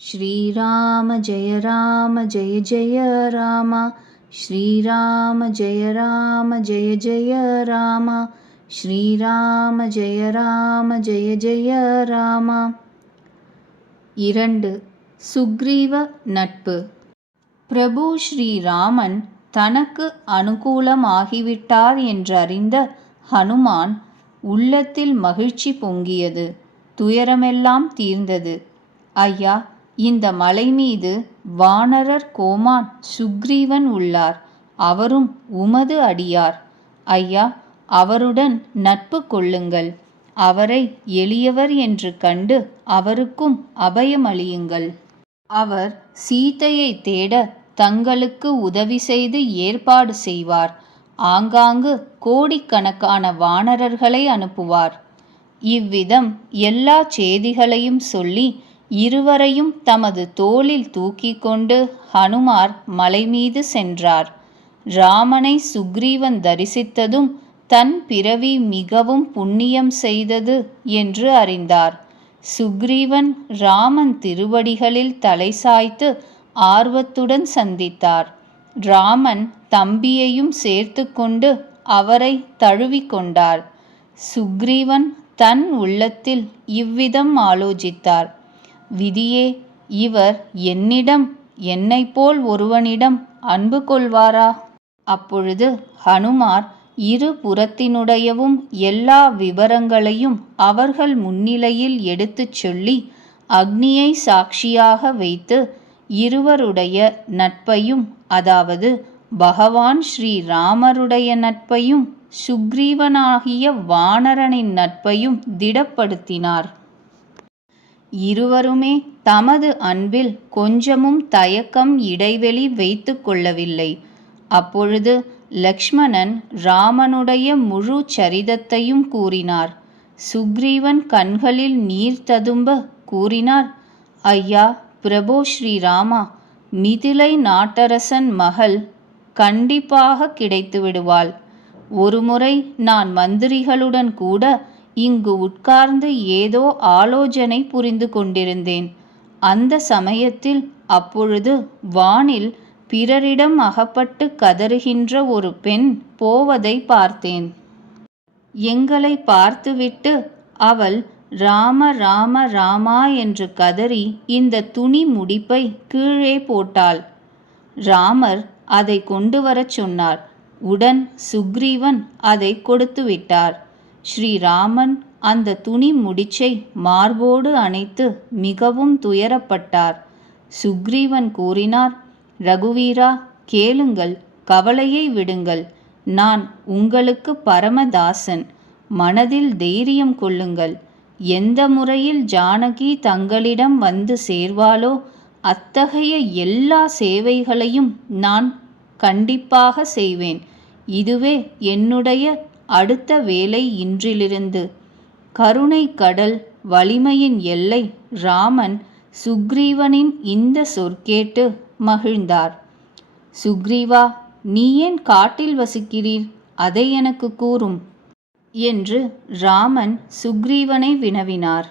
श्रीराम जय जय राम। श्रीराम जय जय राम। श्रीराम जय जय राम। 2. சுக்ரீவ நட்பு. பிரபு ஸ்ரீராமன் தனக்கு அனுகூலமாகிவிட்டார் என்றறிந்த ஹனுமான் உள்ளத்தில் மகிழ்ச்சி பொங்கியது. துயரமெல்லாம் தீர்ந்தது. ஐயா, இந்த மலை மீது வானரர் கோமான் சுக்ரீவன் உள்ளார். அவரும் உமது அடியார். ஐயா, அவருடன் நட்பு கொள்ளுங்கள். அவரை எளியவர் என்று கண்டு அவருக்கும் அபயமளியுங்கள். அவர் சீதையை தேட தங்களுக்கு உதவி செய்து ஏற்பாடு செய்வார். ஆங்காங்கு கோடிக்கணக்கான வானரர்களை அனுப்புவார். இவ்விதம் எல்லா செய்திகளையும் சொல்லி இருவரையும் தமது தோளில் தூக்கி கொண்டு ஹனுமார் மலை மீது சென்றார். ராமனை சுக்ரீவன் தரிசித்ததும் தன் பிறவி மிகவும் புண்ணியம் செய்தது என்று அறிந்தார். சுக்ரீவன் ராமன் திருவடிகளில் தலை சாய்த்து ஆர்வத்துடன் சந்தித்தார். ராமன் தம்பியையும் சேர்த்து கொண்டு அவரை தழுவிக்கொண்டார். சுக்ரீவன் தன் உள்ளத்தில் இவ்விதம் ஆலோசித்தார். விதியே, இவர் என்னைப் போல் ஒருவனிடம் அன்பு கொள்வாரா? அப்பொழுது ஹனுமார் இரு புறத்தினுடையவும் எல்லா விவரங்களையும் அவர்கள் முன்னிலையில் எடுத்துச் சொல்லி அக்னியை சாட்சியாக வைத்து இருவருடைய நட்பையும், அதாவது பகவான் ஸ்ரீராமருடைய நட்பையும் சுக்ரீவனாகிய வானரனின் நட்பையும் திடப்படுத்தினார். இருவருமே தமது அன்பில் கொஞ்சமும் தயக்கம் இடைவெளி வைத்து கொள்ளவில்லை. அப்பொழுது லக்ஷ்மணன் ராமனுடைய முழு சரிதத்தையும் கூறினார். சுக்ரீவன் கண்களில் நீர் ததும்ப கூறினார், ஐயா பிரபோ ஸ்ரீராமா, மிதிலை நாட்டரசன் மகள் கண்டிப்பாக கிடைத்து விடுவாள். ஒருமுறை நான் மந்திரிகளுடன் கூட இங்கு உட்கார்ந்து ஏதோ ஆலோசனை புரிந்து கொண்டிருந்தேன். அந்த சமயத்தில் அப்பொழுது வானில் பிறரிடம் அகப்பட்டு கதறுகின்ற ஒரு பெண் போவதை பார்த்தேன். எங்களை பார்த்துவிட்டு அவள் ராம ராம ராமா என்று கதறி இந்த துணி முடிப்பை கீழே போட்டாள். ராமர் அதை கொண்டு வரச் சொன்னார். உடன் சுக்ரீவன் அதை கொடுத்து விட்டார். ஸ்ரீராமன் அந்த துணி முடிச்சை மார்போடு அணைத்து மிகவும் துயரப்பட்டார். சுக்ரீவன் கூறினார், ரகுவீரா, கேளுங்கள், கவலையை விடுங்கள். நான் உங்களுக்கு பரமதாசன். மனதில் தைரியம் கொள்ளுங்கள். எந்த முறையில் ஜானகி தங்களிடம் வந்து சேர்வாளோ அத்தகைய எல்லா சேவைகளையும் நான் கண்டிப்பாக செய்வேன். இதுவே என்னுடைய அடுத்த வேலை. இன்றிலிருந்து கருணை கடல் வலிமையின் எல்லை. ராமன் சுக்ரீவனின் இந்த சொற்கேட்டு மகிழ்ந்தார். சுக்ரீவா, நீ ஏன் காட்டில் வசிக்கிறீர்? அதை எனக்கு கூறும் என்று ராமன் சுக்ரீவனை வினவினார்.